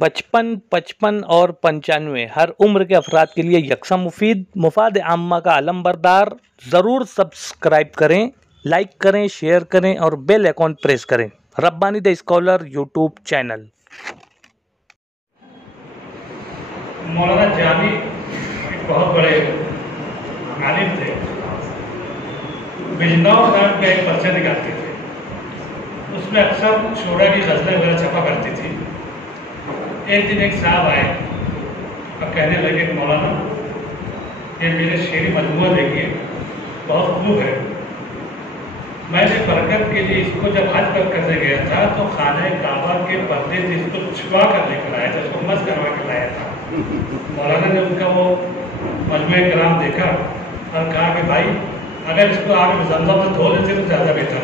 55, 55 और 95 हर उम्र के अफराद के लिए यकसा मुफीद, मुफाद आम्मा का आलम बरदार। ज़रूर सब्सक्राइब करें, लाइक करें, शेयर करें और बेल आइकॉन प्रेस करें। Rabbani the scholar YouTube channel. मौलाना जामी एक बहुत बड़े आलिम थे। बिजनौर नाम का एक पर्चा निकालते थे, उसमें अक्सर शोरा की गज़लें वगैरह छपा करती थी। एक दिन एक साहब आए और कहने लगे कि मौलाना ये मेरे शेरी मजमूआ देखिए, बहुत खूब है। मैंने बरकत के लिए इसको जब हज पर करने गया था तो खाना काबा के पर्दे से इसको छुपा कर लेकर आया था, उसको मस्त करवा कर लाया था। मौलाना ने उनका वो मजमूआ कराम देखा और कहा कि भाई अगर इसको आगे जमजम से धो लेते तो ज़्यादा बेहतर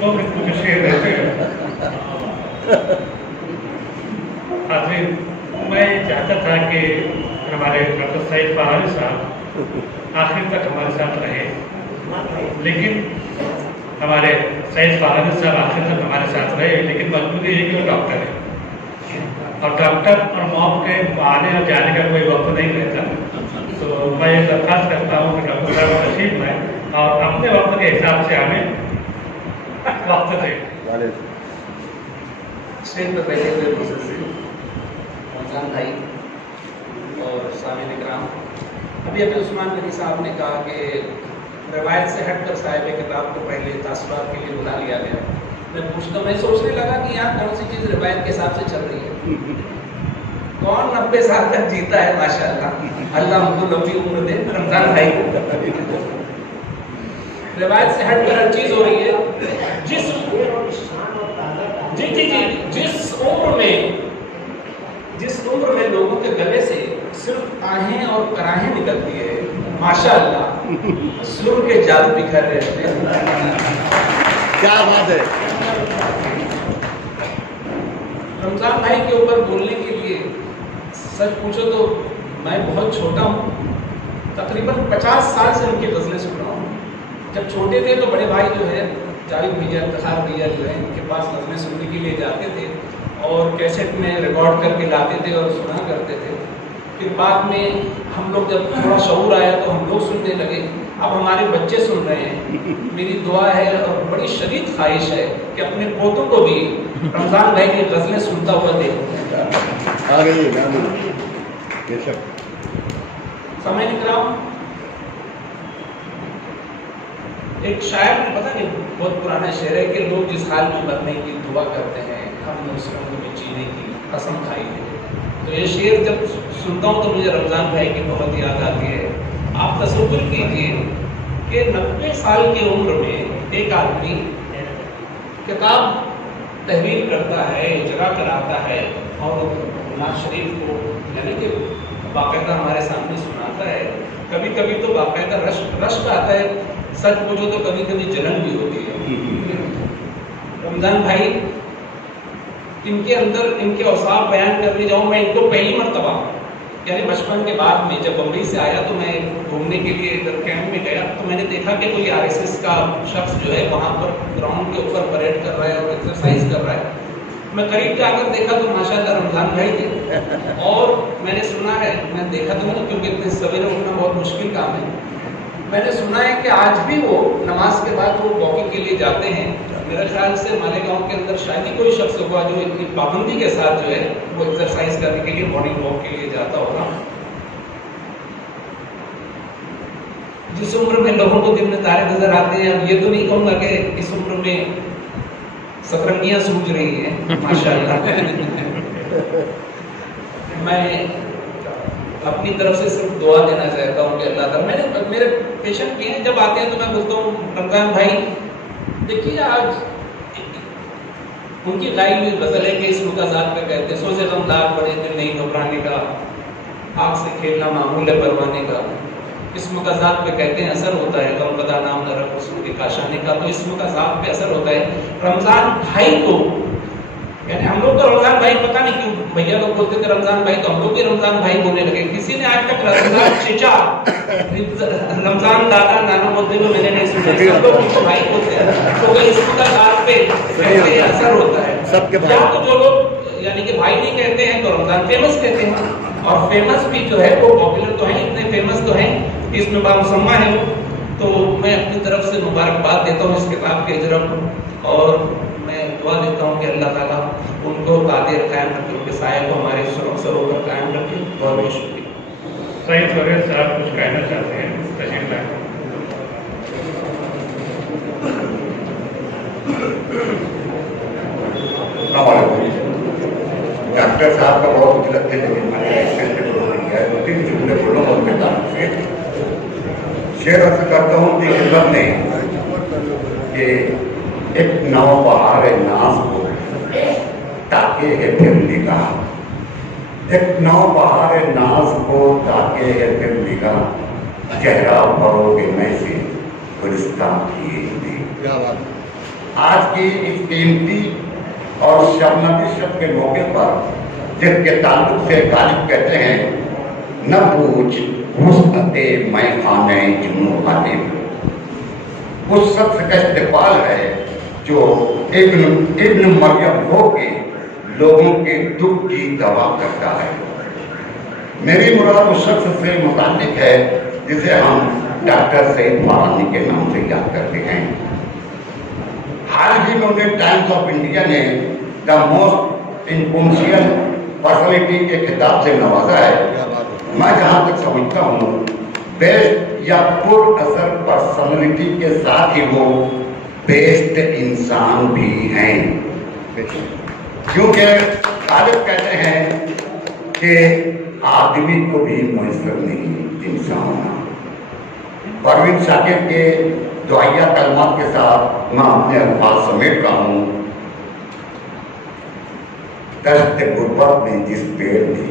तो कुछ शेर रहते हैं। मैं चाहता था कि हमारे डॉक्टर सईद फरारी साहब आखिर तक हमारे साथ रहे, लेकिन हमारे सईद फरारी साहब आखिर तक हमारे साथ रहे, लेकिन मजबूरी है कि वो डॉक्टर है और डॉक्टर और मॉम के आने और जाने का कोई वक्त नहीं रहता। तो मैं ये दरख्वास्त करता हूँ कि डॉक्टर साहब तशरीफ लाएं और अपने वक्त के हिसाब से हमें वक्त दें। स्टेज पर बैठे हुए मुसलसिल रमजान भाई और सामिन इकराम, अभी उस्मान गनी साहब ने कहा कि रवायत से हटकर साहिब किताब को पहले तासुरात के लिए बुला लिया गया। मैं पूछता, मैं सोचने लगा कि यहाँ कौन सी चीज़ रवायत के हिसाब से चल रही है। कौन 90 साल तक जीता है माशाअल्लाह, अल्लाह उनको लंबी उम्र दे। रमजान भाई को रवायत से हटकर हर चीज़ हो रही है। जिस उम्र में लोगों के गले से सिर्फ आहें और कराहें निकलती है, माशाअल्लाह सुर के जादू बिखर रहे हैं। क्या बात है। रमजान भाई के ऊपर बोलने के लिए सच पूछो तो मैं बहुत छोटा हूँ, तकरीबन 50 साल से उनकी गज़लें सुन रहा हूँ। जब छोटे थे तो बड़े भाई जो है जावेद भैया, इफ्तिखार भैया जो है इनके पास गज़लें सुनने के लिए जाते थे और कैसेट में रिकॉर्ड करके लाते थे और सुना करते थे। फिर बाद में हम लोग जब थोड़ा शऊर आया तो हम लोग सुनने लगे। अब हमारे बच्चे सुन रहे हैं। मेरी दुआ है और बड़ी शदीद ख्वाहिश है कि अपने पोतों को भी रमज़ान भाई की गज़लें सुनता हुआ देखूं। सामईन इकराम, एक शायर ने, पता नहीं बहुत पुराना शेर है कि लोग जिस हाल में मरने की दुआ करते हैं, हमने उस रंग में जीने की कसम खाई है। तो ये शेर जब सुनता हूँ तो मुझे रमज़ान भाई की बहुत याद आती है। आप तसव्वुर कीजिए कि 90 साल की उम्र में एक आदमी किताब तहरीर करता है, इजरा कराता है और नवाज शरीफ को यानी कि बाकायदा हमारे सामने सुनाता है। कभी कभी तो बाकायदा रश्क आता है, सच पूछो तो कभी कभी जलन भी होती है। रमजान भाई, इनके अंदर इनके औसाफ बयान करने जाऊँ मैं, इनको पहली मरतबा यानी बचपन के बाद में जब बम्बई से आया तो मैं घूमने के लिए इधर कैंप में गया तो मैंने देखा कि कोई RSS का शख्स जो है वहाँ पर ग्राउंड के ऊपर परेड कर रहा है और एक्सरसाइज कर रहा है। मैं करीब जाकर देखा तो माशाल्लाह रमजान भाई थे। और मैंने सुना है, मैं देखा तो नहीं क्योंकि इतने सवेरे उठना बहुत मुश्किल काम है। मैंने सुना है कि आज भी वो नमाज के बाद वो वॉकिंग के लिए जाते हैं। मेरे ख्याल से मालेगांव के अंदर शायद ही कोई शख्स होगा जो इतनी पाबंदी के साथ जो है वो एक्सरसाइज करने के लिए, मॉर्निंग वॉक के लिए जाता होगा। जिस उम्र में लोगों को दिन में तारे नजर आते हैं, अब ये तो नहीं कहूँगा कि इस उम्र में सतरंगियां सूझ रही हैं माशाअल्लाह। मैं अपनी तरफ से सिर्फ दुआ देना चाहता हूँ कि अल्लाह ताला, मैंने मेरे पेशेंट भी हैं, जब आते हैं तो मैं बोलता हूँ रमजान भाई देखिए आज उनकी गाई हुई गजल है कि इस मुताजात पे कहते हैं, सोचे गमदार बड़े दिल नहीं घबराने का, आग से खेलना मामूल है परवाने का। इस मुताजात पे कहते हैं असर होता है गम कदा नाम न रख उसको दिखाशाने का। तो इस मुताजात पे असर होता है। रमजान भाई को यानी हम लोग तो रमजान भाई पता नहीं क्यों भैया लोग बोलते थे रमजान भाई, तो हम लोग भी रमजान भाई बोलने लगे। किसी ने आज तक रमजान चचा, रमजान दादा नाना बोलते हुए मैंने नहीं सुना। सब लोग उनको भाई बोलते हैं। तो इस मुताजात पे असर होता है। सबके या भाई। तो जो लोग यानी कि भाई नहीं कहते हैं तो रमजान फेमस कहते हैं, और फेमस भी जो है वो पॉपुलर तो है, इतने फेमस तो हैं कि इसमें बामुसम्मा है वो। तो मैं अपनी तरफ से मुबारकबाद देता हूँ इस किताब के अजर को, और मैं दुआ देता हूँ कि अल्लाह ताला उनको कादिर कायम रखे, उनके साया को हमारे सरों पर कायम रखे। बहुत बहुत शुक्रिया। सईद तौरेर साहब कुछ कहना चाहते हैं, तशरीफ लाएं। डॉक्टर साहब का बहुत कुछ लगते हैं, लेकिन मैंने एक्सेल से बोल दिया है, 2-3 जुमले बोलूँगा उनके ताल्लुक से। शेर अर्ज करता हूँ कि खिदमत में कि एक नौबहार नाज को ताके है फिर निगाह, एक नौबहार नाज को ताके है फिर निगाह, चेहरा भरोगे मैं से गुलिस्तां किए दी। क्या बात है। आज की इस कीमती और शबनबी शब के मौके पर जिसके ताल्लुक से गालिब कहते हैं, न पूछ वुसअते मैं खाने जुनू खातिम, उस शख्स का इस्तेमाल है जो इब्न मरियम होके लोगों के दुख की दवा करता है। मेरी मुराद उस शख्स से मुताल्लिक है जिसे हम डॉक्टर सईद फारानी के नाम से याद करते हैं। हाल ही में उन्हें टाइम्स ऑफ इंडिया ने द मोस्ट इन्फ्लुएंशियल पर्सनैलिटी के खिताब से नवाजा है। मैं जहाँ तक समझता हूँ बेस्ट या पुर असर पर्सनैलिटी के साथ ही वो बेस्ट इंसान भी हैं, क्योंकि गालिब कहते हैं कि आदमी को भी मुयसर नहीं इंसान। परवीन शाकिर के दुआया कलमात के साथ मैं अपने अल्फाज समेट रहा हूँ। दस्त गुर्बत में जिस पेड़ ने,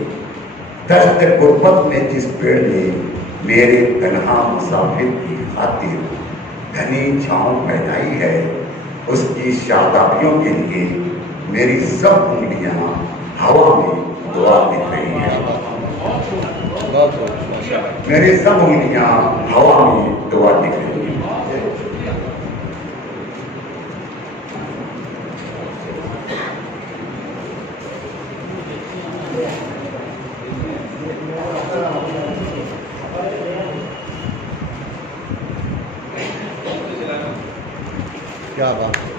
दस्त गुर्बत में जिस पेड़ ने मेरे तन्हा मुसाफिर की खातिर घनी छाँव फैलाई है, उसकी शादाबियों के लिए मेरी सब उंगलियां हवा में दुआ दिख रही है। मेरी सब उंगलियां हवा में दुआ दिख रही है। क्या बात है।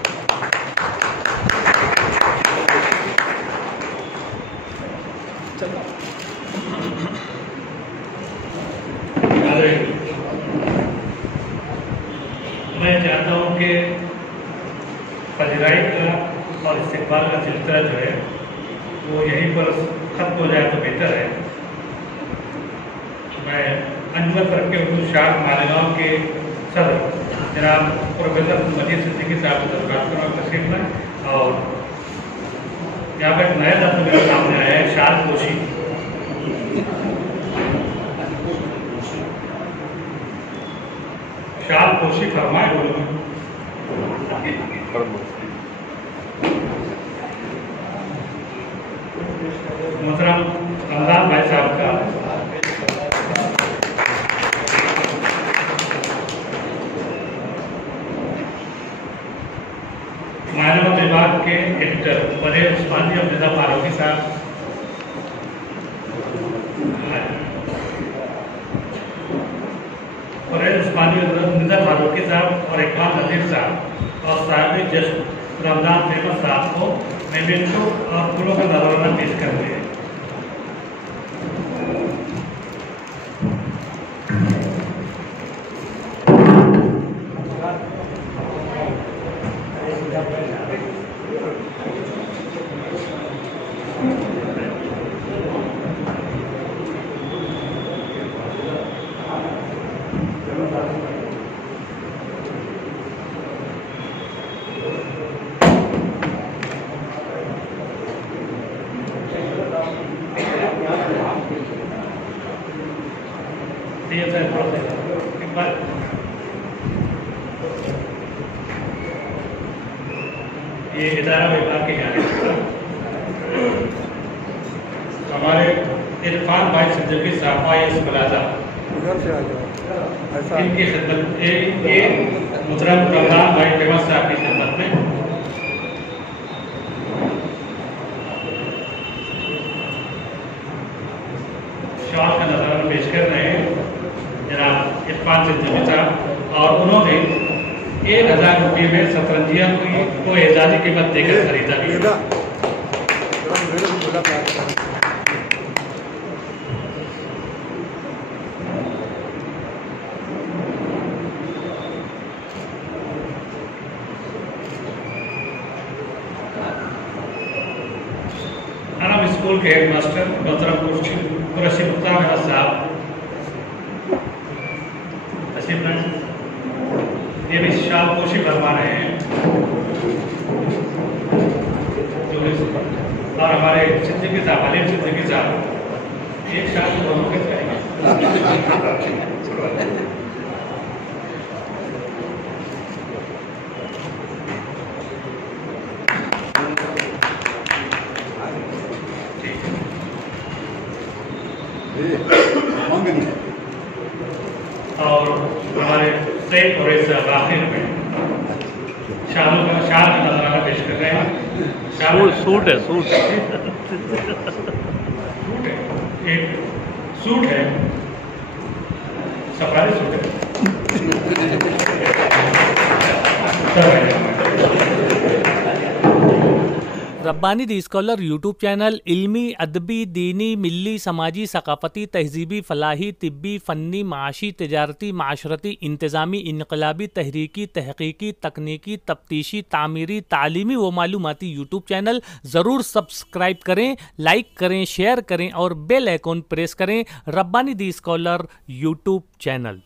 मैं चाहता हूँ कि पजराई का और इस्तिकबाल का सिलसिला जो है वो यहीं पर खत्म हो जाए तो बेहतर है। मैं अंजुमन तरफ के उर्दू शाख मालेगांव के सदर जनाब प्रोफेसर मजीद सिद्दीकी साहब से बात करना तशरीफ में, और यहाँ पर एक नया लफ्ज़ मेरे सामने आया है, शाल पोशी। शाल पोशी फरमाए बोलो। मोहतरम रमजान भाई साहब का मानव विभाग के एडिटर परेश उस्मानी और निज़ाम फारूकी साहब, परेश उस्मानी और निज़ाम फारूकी साहब और इकबाल नज़ीर साहब और साहिब जश्न रमजान फेमस साहब को मेमेंटो और फूलों का नजराना पेश करते हैं। ये इदारा विभाग के यहाँ हमारे इरफान भाई सिद्दीकी साहब IAS प्लाजा, इनकी खिदमत एक मुहतरम रमजान भाई फेमस साहब की खिदमत में पेश कर रहे हैं जनाब इरफान सिद्दीकी साहब, और उन्होंने 1000 रुपये में शतरंजिया को एजाजी कीमत देकर खरीदा भी। आराम स्कूल के हेडमास्टर मोहतरम कुरैशी मुख्तार अहमद साहब तशरीफ लाएं, ये भी शाल पोशी फरमा रहे हैं। और हमारे सिद्दीकी साहब, हलीम सिद्दीकी साहब, एक शाल दोनों के चाहिए। और हमारे सेठ और इस आखिर में शाल का नजराना पेश कर रहे हैं। सूट है, सूट सूट है, एक सूट है, सफारी सूट है। रब्बानी दी स्कॉलर यूट्यूब चैनल इल्मी, अदबी, दीनी, मिली, समाजी, सकाफती, तहजीबी, फलाही, तिब्बी, फ़न्नी, माशी, तिजारती, माशरती, इंतज़ामी, इनकलाबी, तहरीकी, तहकीकी, तकनीकी, तफ्तीशी, तामीरी, तालीमी व मालूमाती यूट्यूब चैनल ज़रूर सब्सक्राइब करें, लाइक करें, शेयर करें और बेल आइकॉन प्रेस करें। रब्बानी दी स्कॉलर यूट्यूब चैनल।